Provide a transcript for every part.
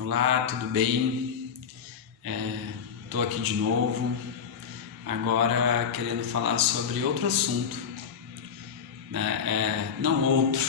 Olá, tudo bem? Estou aqui de novo, agora querendo falar sobre outro assunto, né? Não outro,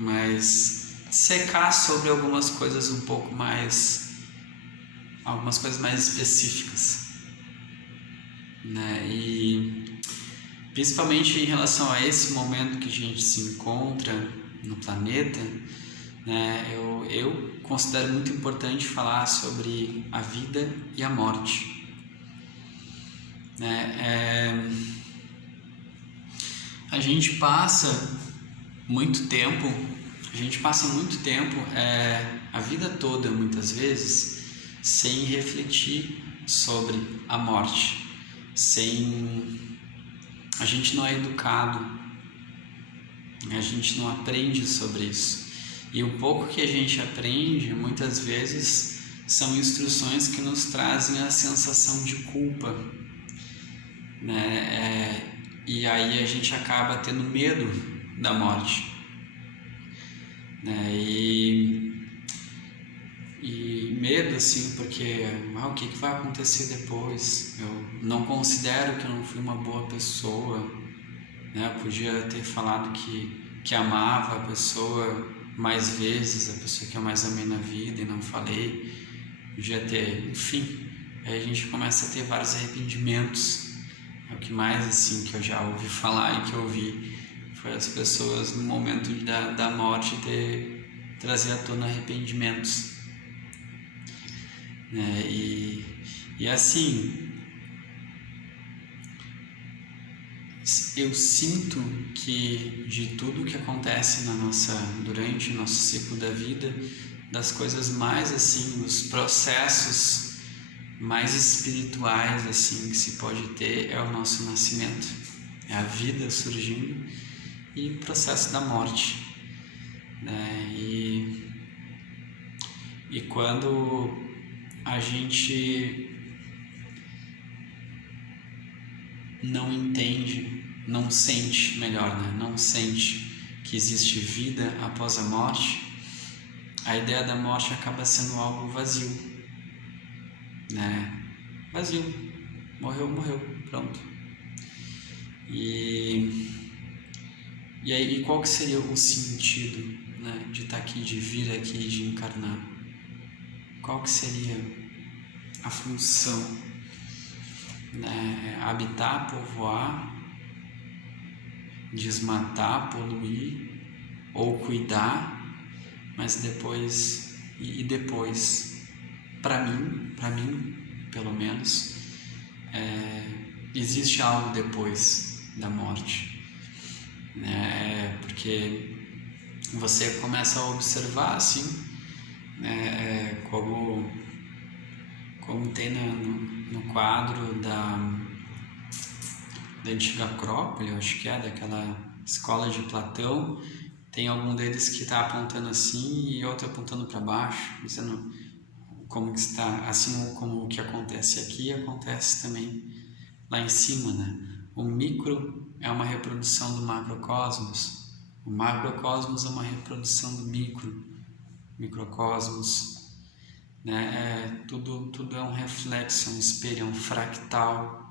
mas secar sobre algumas coisas algumas coisas mais específicas, né? E principalmente em relação a esse momento que a gente se encontra no planeta, né? Eu considero muito importante falar sobre a vida e a morte, né? A gente passa muito tempo, a vida toda muitas vezes, sem refletir sobre a morte, a gente não é educado, a gente não aprende sobre isso. E o pouco que a gente aprende, muitas vezes, são instruções que nos trazem a sensação de culpa, né? E aí a gente acaba tendo medo da morte, né? E medo, assim, porque o que vai acontecer depois? Eu não considero que eu não fui uma boa pessoa, né? Eu podia ter falado que amava a pessoa mais vezes, a pessoa que eu mais amei na vida, e não falei. Podia ter, enfim. Aí a gente começa a ter vários arrependimentos. É o que mais, assim, que eu já ouvi falar e que eu vi foi as pessoas no momento da morte trazer à tona arrependimentos, né? E assim, eu sinto que de tudo que acontece durante o nosso ciclo da vida, das coisas mais assim, os processos mais espirituais assim que se pode ter é o nosso nascimento, é a vida surgindo e o processo da morte, né? E quando a gente não entende, não sente, melhor, né? Não sente que existe vida após a morte, a ideia da morte acaba sendo algo vazio, né? Vazio, morreu, pronto. E aí, qual que seria o sentido, né, de estar aqui, de vir aqui, de encarnar? Qual que seria a função, né? Habitar, povoar, desmatar, poluir ou cuidar, mas depois, para mim, pelo menos, existe algo depois da morte, né? Porque você começa a observar assim, né, como tem no quadro da antiga Acrópole, eu acho que daquela escola de Platão, tem algum deles que está apontando assim e outro apontando para baixo, dizendo como que está, assim como o que acontece aqui acontece também lá em cima, né? O micro é uma reprodução do macrocosmos, o macrocosmos é uma reprodução do microcosmos, né? Tudo é um reflexo, é um espelho, é um fractal,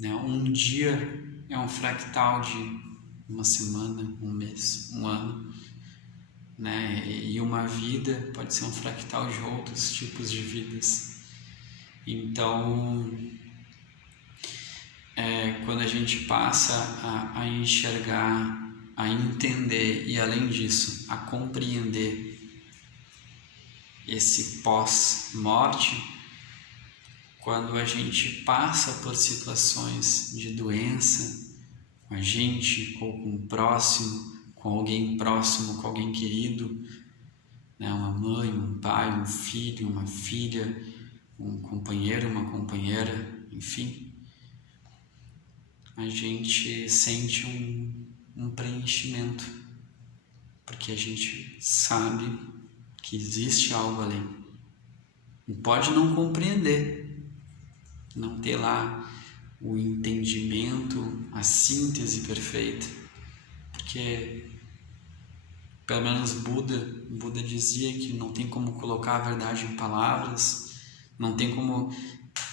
né? Um dia é um fractal de uma semana, um mês, um ano, né? E uma vida pode ser um fractal de outros tipos de vidas. Então, quando a gente passa a enxergar, a entender e, além disso, a compreender esse pós-morte, quando a gente passa por situações de doença com a gente ou com o próximo, com alguém próximo, com alguém querido, né? Uma mãe, um pai, um filho, uma filha, um companheiro, uma companheira, enfim, a gente sente um preenchimento, porque a gente sabe que existe algo além. E pode não compreender, não ter lá o entendimento, a síntese perfeita, porque Pelo menos Buda dizia que não tem como colocar a verdade em palavras, não tem como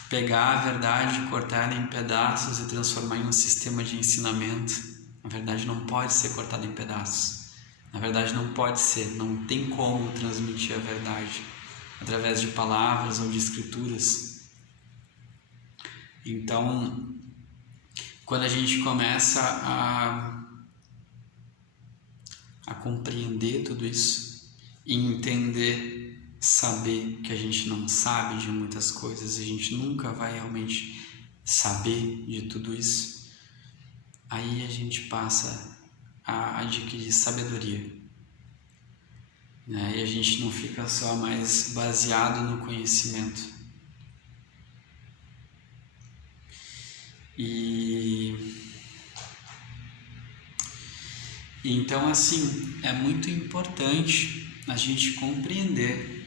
pegar a verdade, cortar ela em pedaços e transformar em um sistema de ensinamento. A verdade não pode ser cortada em pedaços. Na verdade não pode ser, não tem como transmitir a verdade através de palavras ou de escrituras. Então, quando a gente começa a compreender tudo isso e entender, saber que a gente não sabe de muitas coisas, a gente nunca vai realmente saber de tudo isso, aí a gente passa a adquirir sabedoria, né? E a gente não fica só mais baseado no conhecimento. Então, assim, é muito importante a gente compreender,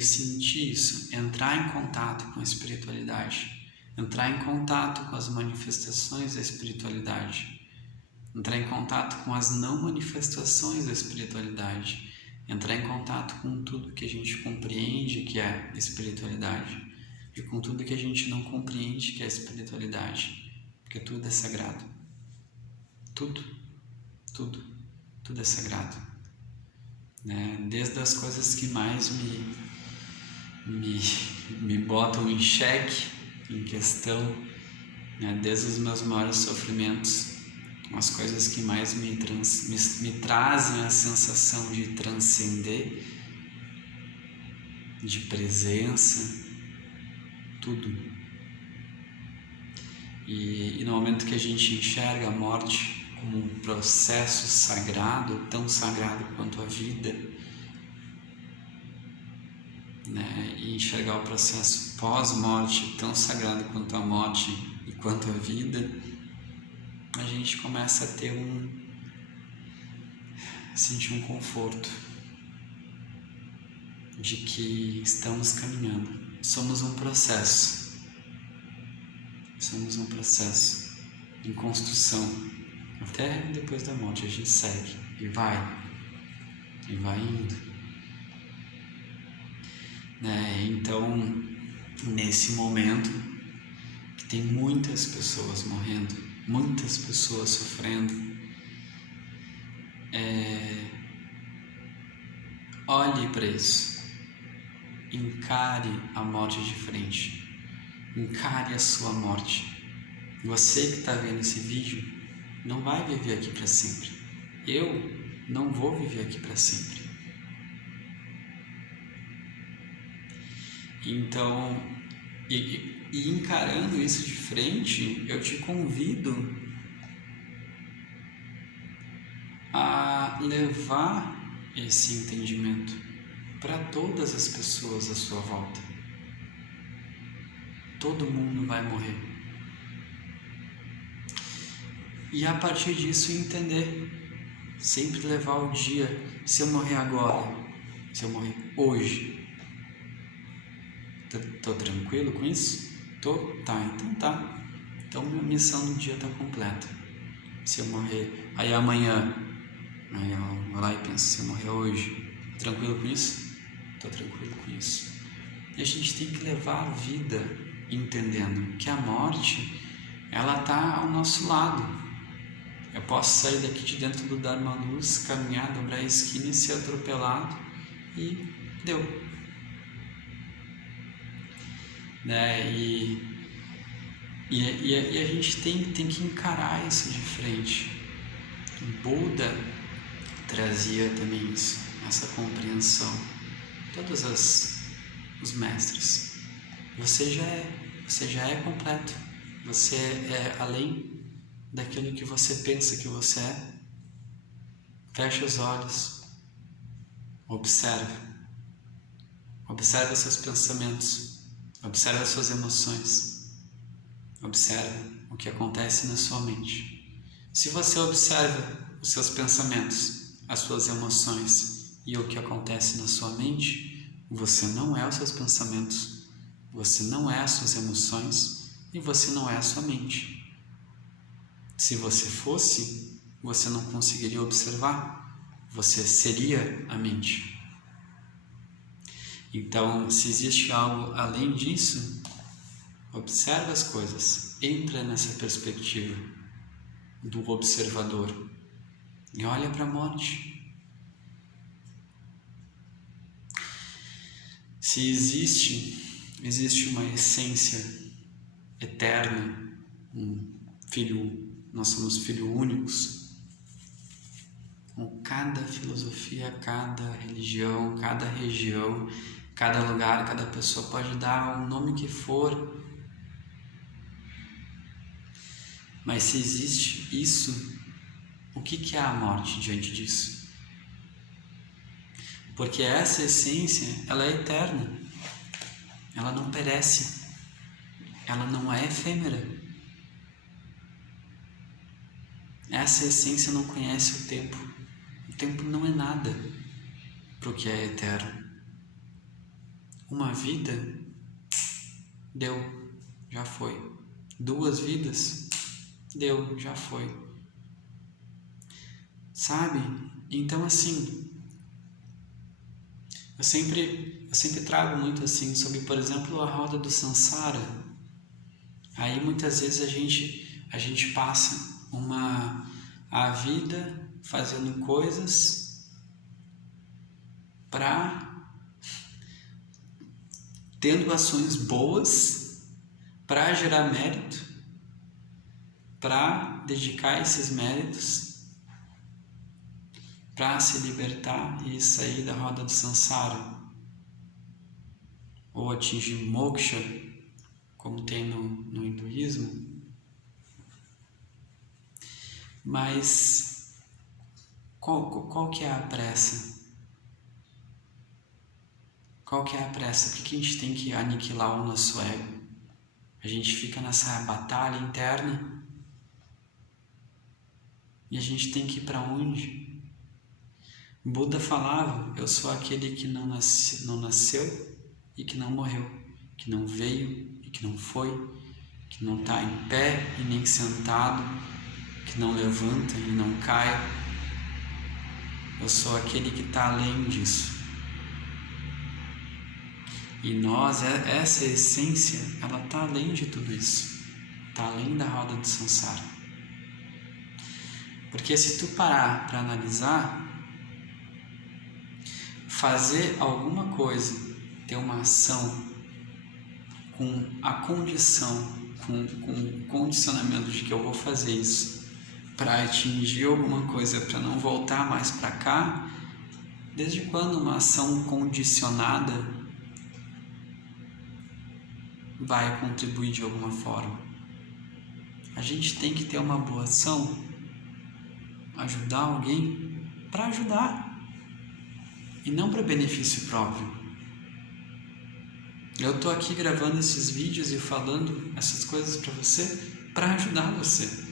sentir isso, entrar em contato com a espiritualidade, entrar em contato com as manifestações da espiritualidade, entrar em contato com as não manifestações da espiritualidade, entrar em contato com tudo que a gente compreende que é espiritualidade e com tudo que a gente não compreende que é espiritualidade, porque tudo é sagrado. Tudo é sagrado, né? Desde as coisas que mais me botam em xeque, em questão, né? Desde os meus maiores sofrimentos, as coisas que mais me trazem a sensação de transcender, de presença, tudo. E no momento que a gente enxerga a morte como um processo sagrado, tão sagrado quanto a vida, né? E enxergar o processo pós-morte tão sagrado quanto a morte e quanto a vida, a gente começa a ter sentir um conforto de que estamos caminhando. Somos um processo em construção. Até depois da morte a gente segue e vai indo, né? Então, nesse momento que tem muitas pessoas morrendo, muitas pessoas sofrendo, olhe para isso, encare a morte de frente, encare a sua morte. Você que está vendo esse vídeo não vai viver aqui para sempre. Eu não vou viver aqui para sempre. Então, e encarando isso de frente, eu te convido a levar esse entendimento para todas as pessoas à sua volta. Todo mundo vai morrer. E a partir disso entender, sempre levar o dia, se eu morrer agora, se eu morrer hoje, tô tranquilo com isso? Tô? Tá, então tá. Então minha missão do dia tá completa. Se eu morrer, aí amanhã, aí eu vou lá e penso, se eu morrer hoje, tô tranquilo com isso? Tô tranquilo com isso. E a gente tem que levar a vida entendendo que a morte, ela tá ao nosso lado. Eu posso sair daqui de dentro do Dharma Luz, caminhar, dobrar a esquina e ser atropelado e deu. Né? E a gente tem que encarar isso de frente. O Buda trazia também isso, essa compreensão. Todos os mestres. Você já é completo. Você é além daquilo que você pensa que você é. Feche os olhos, observe seus pensamentos, observe suas emoções, observe o que acontece na sua mente. Se você observa os seus pensamentos, as suas emoções e o que acontece na sua mente, você não é os seus pensamentos, você não é as suas emoções e você não é a sua mente. Se você fosse, você não conseguiria observar. você seria a mente. Então, se existe algo além disso, observa as coisas, entra nessa perspectiva do observador e olha para a morte. Se existe uma essência eterna, nós somos filhos únicos. Com cada filosofia, cada religião, cada região, cada lugar, cada pessoa pode dar o nome que for. Mas se existe isso, o que é a morte diante disso? Porque essa essência, ela é eterna. Ela não perece. Ela não é efêmera. Essa essência não conhece o tempo. O tempo não é nada para o que é eterno. Uma vida deu, já foi. 2 vidas deu, já foi. Sabe? Então assim, eu sempre trago muito assim sobre, por exemplo, a roda do Sansara. Aí muitas vezes a gente passa a vida fazendo coisas tendo ações boas para gerar mérito, para dedicar esses méritos para se libertar e sair da roda do Sansara, ou atingir moksha, como tem no hinduísmo. Mas qual que é a pressa? Qual que é a pressa? Por que a gente tem que aniquilar o nosso ego? A gente fica nessa batalha interna e a gente tem que ir para onde? Buda falava, eu sou aquele que não nasceu e que não morreu, que não veio e que não foi, que não está em pé e nem sentado, que não levanta e não cai. Eu sou aquele que está além disso. E nós, essa essência, ela está além de tudo isso, está além da roda do Sansara. Porque se tu parar para analisar, fazer alguma coisa, ter uma ação com a condição, com o condicionamento de que eu vou fazer isso para atingir alguma coisa, para não voltar mais para cá, desde quando uma ação condicionada vai contribuir de alguma forma? A gente tem que ter uma boa ação, ajudar alguém para ajudar e não para benefício próprio. Eu estou aqui gravando esses vídeos e falando essas coisas para você para ajudar você,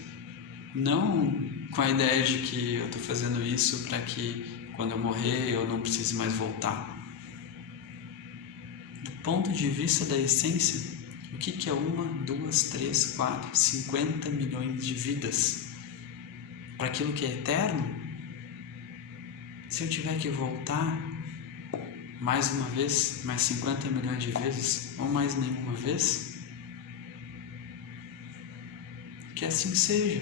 não com a ideia de que eu estou fazendo isso para que quando eu morrer eu não precise mais voltar. Do ponto de vista da essência, o que é 1, 2, 3, 4, 50 milhões de vidas para aquilo que é eterno? Se eu tiver que voltar mais uma vez, mais 50 milhões de vezes, ou mais nenhuma vez, que assim seja.